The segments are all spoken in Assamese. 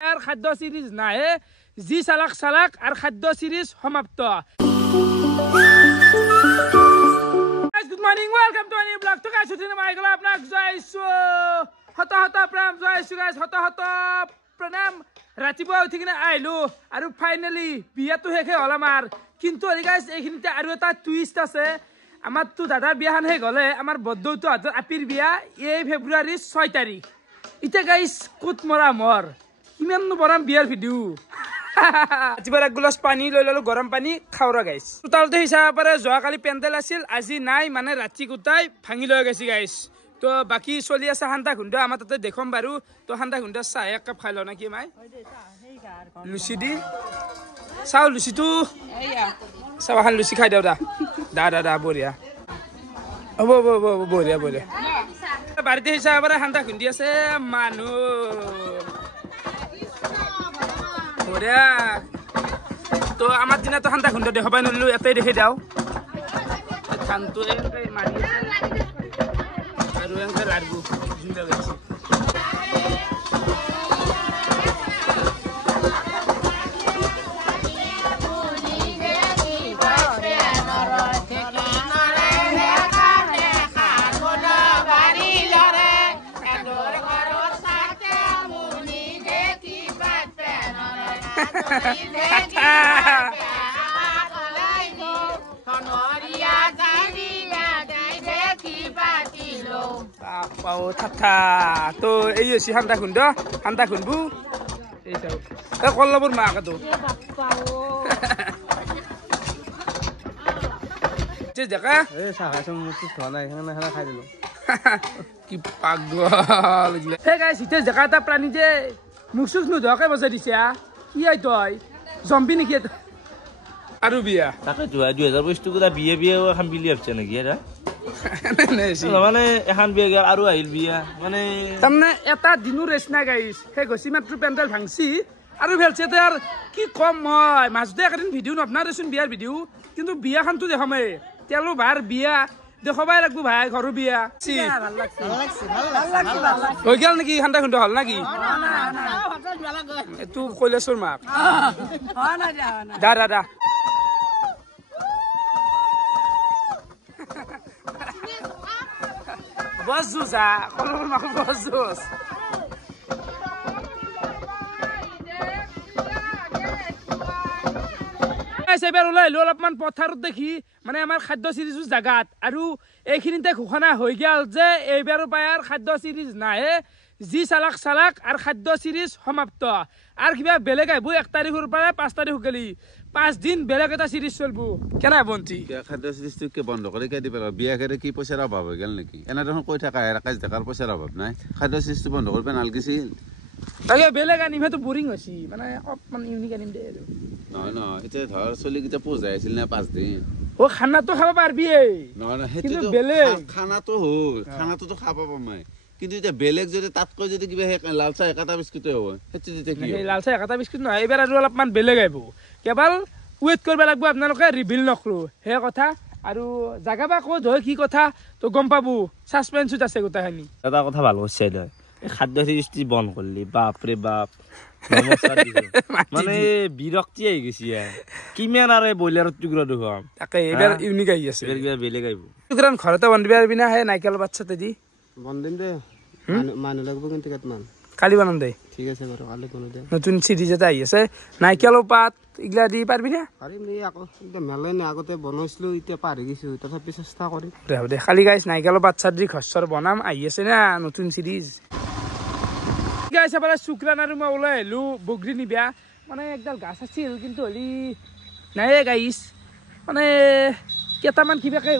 আর খাদ্য সিরিজ নাহে জি চালাক চালাক আর খাদ্য সিরিজ সমাপ্ত good morning welcome to any blog তো গাইছ দিন মাই গলা আপনাক জয়ছো হত হত প্রাম জয়ছো গাইছ হত হত প্ৰণাম ৰাতিপুৱা উঠি কিনে আইলো আৰু ফাইনালি বিয়াটো শেষে হল আমাৰ কিন্তু গাইছ এইখিনিতে আৰু এটা টুইষ্ট আছে আমাৰ তো দাদাৰ বিয়াখন শেষ হলে আমাৰ বদ্ধৌটো হাতৰ আপিৰ বিয়া এই ফেব্ৰুৱাৰীৰ 6 তাৰিখ ইটা গাইছ কুত মৰা মৰ কিমান বৰাম বিয়াৰ ভিডিও আজিবাৰ এক গ্লাস পানী লৈ ললো গৰম পানী খাওৰা গাইছ টোটালতে হিচাপ পাৰে যোৱাকালি পেণ্ডেল আছিল আজি নাই মানে ৰাতি গুটাই ভাঙি লৈ গৈছি গাইছ তো বাকি চলি আছে হান্তা খুন্দা আমাৰ তাতে দেখম বাৰু তো হান্তা খুন্দা চাহ এক কাপ খাই ল না কি মাই লুচি দি চাও লুচিটো চাও হান লুচি খাই দিও দা বঢ়িয়া হ'ব বঢ়িয়া বাৰীতে হিচাপ পাৰে হান্তা খুন্দি আছে মানুহ বঢ়িয়া তো আমাৰ দিনা তো হান্তা খুন্দা দেখাবাই নলিলো এটাই দেখি যাও ধানটো এনেকৈ মাৰি আৰু এনেকৈ লাড়বো জুইলা গৈছে পাও থাথা তো এই হচ্ছে হান্তা খুন্দবো এই চাও এই কল্লাবর মা কাটো দেখা খাই দিলো কি পাগল দেখা এটা প্ৰাণী যে মুখ চুখ নোধোৱাকে বজাই দিছে কি হয় তই জম্বি নেকি আৰু বিয়া তাকে 2022 গুলা বিয়ে এখন বিলি আছে নেকি এটা মানে এখন বিয়া গেল আৰু আহিল বিয়া মানে তাৰমানে এটা দিনো ৰেচ নাই গাইছ সেই গছি মাত্ৰ পেণ্ডেল ভাঙছি আৰু ভেলছে তাৰ কি কম মই মাজতে একদিন ভিডিঅ' নবনা দেচোন বিয়াৰ ভিডিঅ' কিন্তু বিয়াখনতো দেখামেই তেলো ভাৰ বিয়া দেখাবাই লাগবো ভাই ঘৰৰ বিয়া হৈ গেল নেকি হান্তা খুন্দা হল নাকি এইটো কৈলাশৰ মাক দা বস জুসা কলমৰ মাক বস জুস এবাৰ ওলাইলো অলপমান পথাৰত দেখি মানে আমাৰ খাদ্য সিৰিজৰ জাগাত আৰু এইখিনিতে ঘোষণা হৈ গেল যে এইবাৰৰ পায়াৰ খাদ্য সিৰিজ নাহে জি চালাক চালাক আৰু খাদ্য সিৰিজ সমাপ্ত আৰু কিবা বেলেগ আহিব 1 তাৰিখৰ পৰা 5 তাৰিখ গেলি 5 দিন বেলেগ এটা সিৰিজ চলবো কেনা বন্তি খাদ্য সিৰিজটো বন্ধ কৰি কে দিবা বিয়া কৰে কি পইচাৰ অভাৱ হৈ গেল নেকি এনে দেখোন কৈ থাকা ৰাকাজ দেখাৰ পইচাৰ অভাৱ নাই খাদ্য সিৰিজটো বন্ধ কৰিব নালগিছিল তাকে বেলেগ আনিমটো বোৰিং হৈছে মানে অকমান ইউনিক আনিম দে আৰু নহয় এতিয়া ধৰ চলি কিটা পূজা আছিল না 5 দিন ও খানাটো খাব পারবি নহয় সেইটো বেলেগ খানাটো হ'ল খানাটো খাব পামই কিন্তু এটা বেলেগ যদি তাতকৈ যদি কিবা লাল চাহ একাটা বিস্কুটে হয় সেইটো দিতে কি লাল চাহ একাটা বিস্কুট নহয় এবাৰ আৰু অলপমান বেলেগ আহিব কেৱল ওয়েট কৰিব লাগিব আপোনালোকে ৰিভিল নকৰো হে কথা আৰু জাগা বা ক'ত হয় কি কথা তো গম পাবো সাসপেন্সত আছে গোটাখিনি এটা কথা ভাল কৈছে দই খাদ্য সিৰিজটি বন্ধ কৰলি বাপ ৰে বাপ মানে বিৰক্তি আহি গৈছে কিমান আৰু বইলাৰৰ টুকুৰা দেখুৱাম তাকে এবাৰ ইউনিক আহি আছে বেলেগ আহিব টুকুৰান ঘৰতে বনবি আৰু বিনা হে নাইকেল বাচ্চাতে দি বন্দিন দে মানুহ লাগব কিন্তু কেতমান কালি বনাম দে ঠিক আছে বাৰু কালি বনাই দে নতুন সিৰিজ এটা আহি আছে নাইকেল পাত ইগলা দি পাৰবি না পাৰিম এই আকৌ একদম মেলে না আগতে বনাইছিলো এতিয়া পাৰি গৈছো তথাপি চেষ্টা কৰিম দে খালি গাইছ নাইকেল পাত চাদ্ৰি খচ্চৰ বনাম আহি আছে না নতুন সিৰিজ গাইছ আবাৰ শুক্ৰান আৰু মই ওলাই আহিলো বগৰী নিবিয়া মানে একডাল গাছ আছিল কিন্তু হলি নাই গাইছ মানে কেইটামান কিবাকে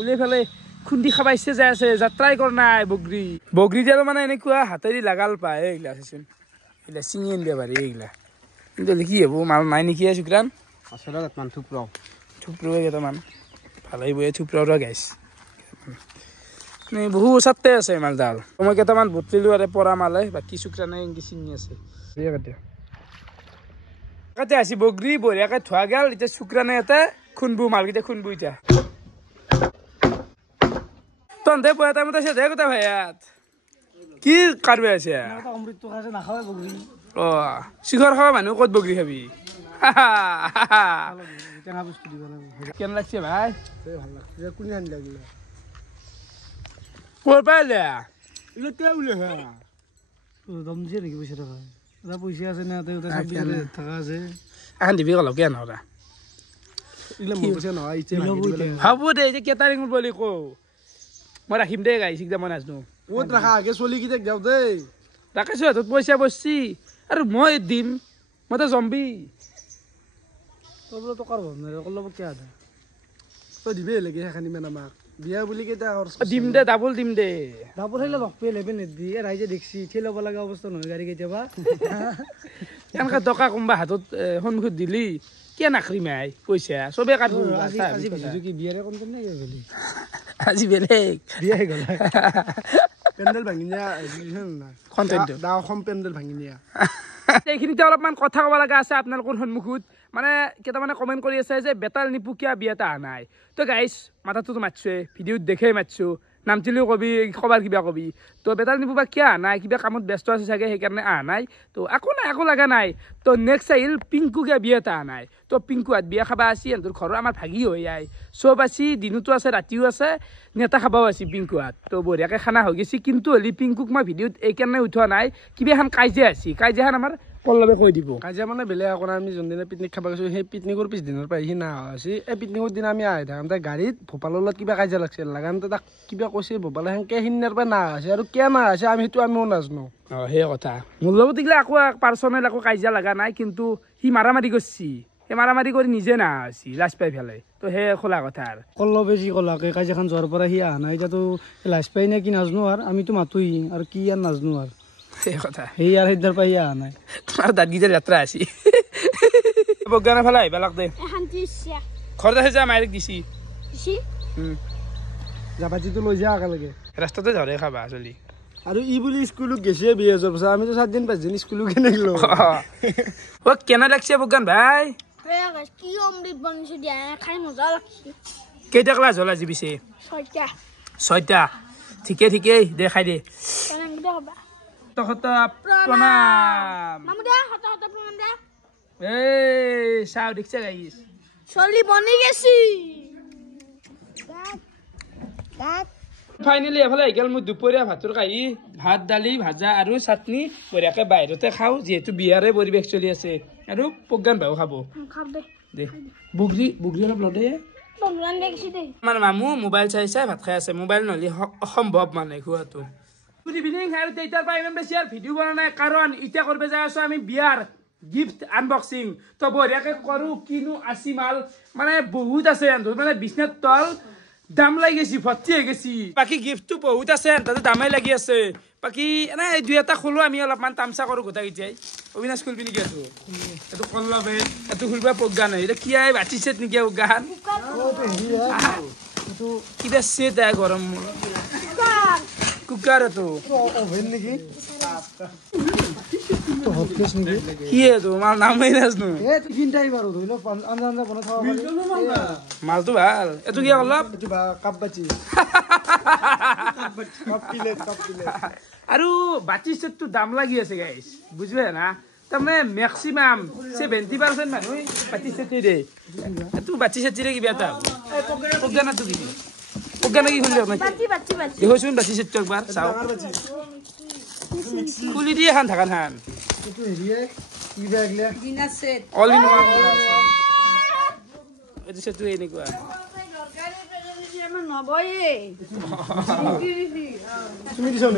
উলাই ফেলে খুন্দি খাবা ইচ্ছে যাই আছে যাত্ৰাই কৰ নাই বগৰী দিয়ালো মানে এনেকুৱা হাতেদি লাগাল পায় এইগিলা আছেচোন এইগিলা চিঙি আনিব পাৰি এইগিলা কিন্তু কি হ'ব মাই নেকি শুক্ৰান আচলতে কেতমান থুপ্ৰ কেইটামান ভাল আহিব এই থুপ্ৰ গাইছ বহু ওচৰতে আছে মালডাল মই কেইটামান বুটলিলো আৰু পৰা মালে বাকী শুক্ৰানে এনেকৈ চিঙি আছে কাটি আসি বগৰী বঢ়িয়াকে ধোৱা গেল এতিয়া শুক্ৰানে ইয়াতে খুন্দবো মালকেইটা খুন্দবো এতিয়া তহঁতে পঢ়া টাইমত আছে দে কথা ভাইয়াত কি কাৰবে আছে শিখৰ খাবা মানুহ ক'ত বগৰী খাবি টেঙা বস্তু দিব লাগিব কেন লাগছে ভাই ভাল লাগছে কোনে আনি লাগিলে ক'ৰ পৰা লে এতিয়া বোলে হা দম দিছে নেকি পইচা টকা এটা পইচা আছে না থকা আছে এখন দিবি অলপ কেন হ'লা হ'ব দে এতিয়া কেটাৰিং বুলি কওঁ মই ৰাখিম দেই গাই চিকদা মই নাজানো ক'ত ৰাখা আগে চলিকেইটাক যাওঁ দেই ৰাখিছোঁ হাতত পইচা বসছি আৰু মই দিম মইতো জম্বি তোৰ বোলে টকাৰ ভাব নাই অলপ কিয় দে তই দিবি লাগে সেইখানি ইমান আমাক বিয়া বুলি কেইটা দিম দে ডাবল দিম দে ডাবল থাকিলে লগ পাই লেবে নিদি ৰাইজে দেখছি ঠেল ল'ব লগা অৱস্থা নহয় গাড়ী কেতিয়াবা এনেকৈ টকা কোনোবা হাতত সন্মুখত দিলি কিয় নাখৰিম আই পইচা চবে কাটব আজি ভিডিঅ'টো কি বিয়াৰে কণ্টেণ্ট নে কি আজি বেলেগ বিয়াই গ'ল পেণ্ডেল ভাঙি নিয়া কণ্টেণ্টটো দা অসম পেণ্ডেল ভাঙি নিয়া এইখিনিতে অলপমান কথা ক'ব লগা আছে আপোনালোকৰ সন্মুখত মানে কেইটামানে কমেণ্ট কৰি আছে যে বেতাল নিপুকিয়া বিয়াটা অহা নাই তো গাইছ মাথাটোতো মাতছোৱে ভিডিঅ'ত দেখেই মাতছোঁ নামটিলেও কবি খবৰ কিবা কবি তো বেতাল নিপুবা কিয় অহা নাই কিবা কামত ব্যস্ত আছে চাগে সেইকাৰণে অহা নাই তো একো লগা নাই তো নেক্সট আহিল পিংকুকিয়া বিয়া এটা অহা নাই তো পিংকুহাত বিয়া খাবা আছে সিহঁতৰ ঘৰৰ আমাৰ ভাগি হৈ আই চব আছে দিনতো আছে ৰাতিও আছে নেতা খাবাও আছে পিংকুহাত তো বঢ়িয়াকৈ খানা হৈ গৈছে কিন্তু হ'লে পিংকুক মই ভিডিঅ'ত এইকাৰণে উঠোৱা নাই কিবা এখন কাজিয়া আছে কাজিয়াখন আমাৰ পল্লৱে কৈ দিব কাজিয়া মানে বেলেগ একো নাই আমি যোনদিনা পিকনিক খাব গৈছোঁ সেই পিকনিকৰ পিছদিনৰ পৰা সি নাহা হৈছে এই পিকনিকৰ দিনা আমি আহি থাকোঁতে গাড়ীত ভূপালৰ লগত কিবা কাজিয়া লাগছিল লাগানতে তাক কিবা কৈছে ভূপালে সেনেকৈ সিদিনাৰ পৰা নাহা হৈছে আৰু কিয় নাহা হৈছে আমি সেইটো আমিও নাজানো সেই কথা মোৰ লগত এইগিলা একো পাৰ্চনেল একো কাজিয়া লগা নাই কিন্তু সি মাৰামাৰি কৰিছি সেই মাৰামাৰি কৰি নিজে নাহা হৈছে লাজ পাই পেলাই তো সেই খোলা কথা আৰু কল্লবে যি ক'লাক এই কাজিয়াখন যোৱাৰ পৰা সি অহা নাই এতিয়াতো লাজ পাই নে কি নাজানো আৰু আমিতো মাতোই আৰু কি আৰু নাজানো আৰু সেই কথা সেই আৰু সেইদাৰ পৰা সি অহা নাই তোমাৰ দাঁতকেইটা লেতেৰা আছে বগানৰ ফালে আহিব লাগ দে ঘৰত আছে যা মাইক দিছি জাপাতিটো লৈ যা একেলগে ৰাস্তাতে ধৰে খাবা চলি আৰু ই বুলি স্কুলত গেছে বিয়া যোৱাৰ পাছত আমিতো 7 দিন 5 দিন স্কুলো কেনে গ'লো অ কেনে লাগছে বগান ভাই কি অমৃত বনিছে দিয়া খাই মজা লাগছে কেইটা ক্লাছ হ'ল আজি পিছে 6টা ঠিকেই দে খাই দে প্ৰণাম মামু দে হতা প্ৰণাম দে এই চাও দেখছে গাইছ চলি বনি গেছি ফাইনেলি এফালে আহি গেল মোৰ দুপৰীয়া ভাতৰ কাহি ভাত দালি ভাজা আৰু চাটনি বঢ়িয়াকৈ বাহিৰতে খাওঁ যিহেতু বিয়াৰে পৰিৱেশ চলি আছে আৰু প্ৰজ্ঞান ভাইও খাব দে বুগৰি অলপ লদে আমাৰ মামু মোবাইল চাই ভাত খাই আছে মোবাইল নহ'লে অসম্ভৱ মানে খোৱাটো গুড ইভিনিং আৰু তেইটাৰ পৰা ইমান বেছি আৰু ভিডিঅ' বনোৱা নাই কাৰণ এতিয়া কৰিব যাই আছোঁ আমি বিয়াৰ গিফ্ট আনবক্সিং তো বঢ়িয়াকৈ কৰোঁ কিনো আছি মাল মানে বহুত আছে মানে বিছনাত তল দাম লাগি গেছি ভৰ্তি হৈ গেছি বাকী গিফ্টটো বহুত আছে তাতে দামেই লাগি আছে বাকী এনে 2-এটা খোলো আমি অলপমান তামচা কৰোঁ গোটেইকেইটাই অবিনাশ খুলবি নেকি এইটো কল্লবে এইটো খুলবা প্ৰজ্ঞান এতিয়া কি আই বাটি চেট নেকি প্ৰজ্ঞান কিবা চেট আই গৰম কুকাৰ এইটো অভেন নেকি কি এইটো মাৰ নামেই নাজানো মালটো ভাল এইটো কি অলপ আৰু বাটি চেটটো দাম লাগি আছে গাইছ বুজিবে না তাৰমানে মেক্সিমাম 70% মানুহ বাটি চেট দে এইটো বাটি চেটিৰে কিবা এটা প্ৰজ্ঞানটো কি প্ৰজ্ঞান কি খুলি দেখোচোন বাটি চেটটো একবাৰ চাওঁ খুলি দিয়ে খান থাকান খান অল ইন ওৱান এইটো চেটটো এনেকুৱা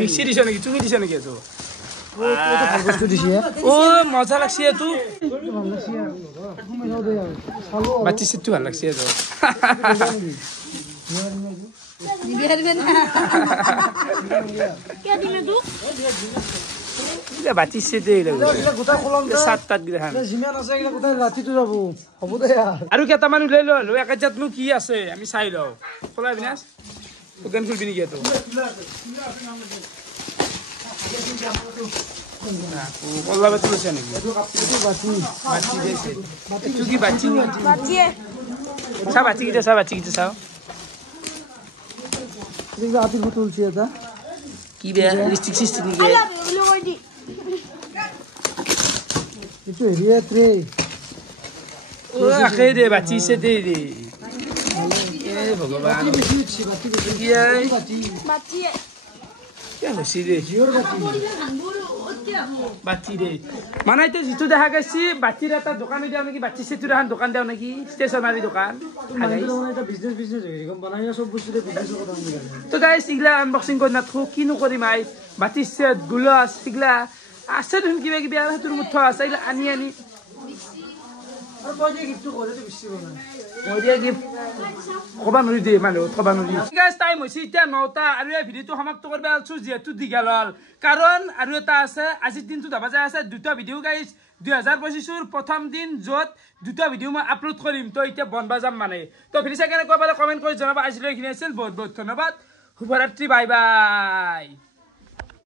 মিক্সি দিছ নেকি তুমি দিছ নেকি এইটো অ মজা লাগছে এইটো বাটি চেটটো ভাল লাগছে এইটো বাটি চেটে আৰু কেইটামান উলাই লো একেজাতনো কি আছে আমি চাই লওঁ খোলা বিনাশ দোকান খুলবি নেকি এইটো কল্লা বাটি লৈছে নেকি কি বাটি চা বাটিকেইটা চাওঁ কি বেয়া লিপষ্টিক চিষ্টিক নেকি এইটো হেৰিয়ে ট্ৰে ও আকে দে বাচিছে দে দে এ ভগৱান বাচ্চিয়ে কে হসি দে বাচ্চি দে মানে এটা যিটো দেখা গৈছি বাচ্চিৰ এটা দোকান দিও নেকি বাচ্চি সেতুৰ এখন দোকান দিও নেকি ষ্টেচনাৰী দোকান এটা বিজনেছ হেৰি গম বনাই চব বস্তুতে বিজনেছৰ কথা বুলি তো গাইছ ইগলা আনবক্সিং কৰি নাথো কিনো কৰিম আই বাচ্চি সেট গুলাছ ইগলা আছে দেখোন কিবা কিবি আৰু সেইটোৰ মুঠ আছে ইগলা আনি আৰু মই যে গিফ্টটো কৰে তো বেছি বনাই মই দিয়া গিফ্ট কবা নৰি দে মানুহ কবা নৰি গাইছ টাইম হৈছে এতিয়া 9টা আৰু এই ভিডিঅ'টো সমাপ্ত কৰিব আছো যিহেতু দীঘল হ'ল কাৰণ আৰু এটা আছে আজিৰ দিনটো দাবা যায় আছে দুটা ভিডিঅ' গাইছ 2025 প্ৰথম দিন য'ত দুটা ভিডিঅ' মই আপলোড কৰিম তো এতিয়া বনবা যাম মানে তো ভিডিঅ' চাই কেনে কবা কমেন্ট কৰি জনাবা আজিলৈ এইখিনি আছিল বহুত বহুত ধন্যবাদ শুভৰাত্ৰি বাই বাই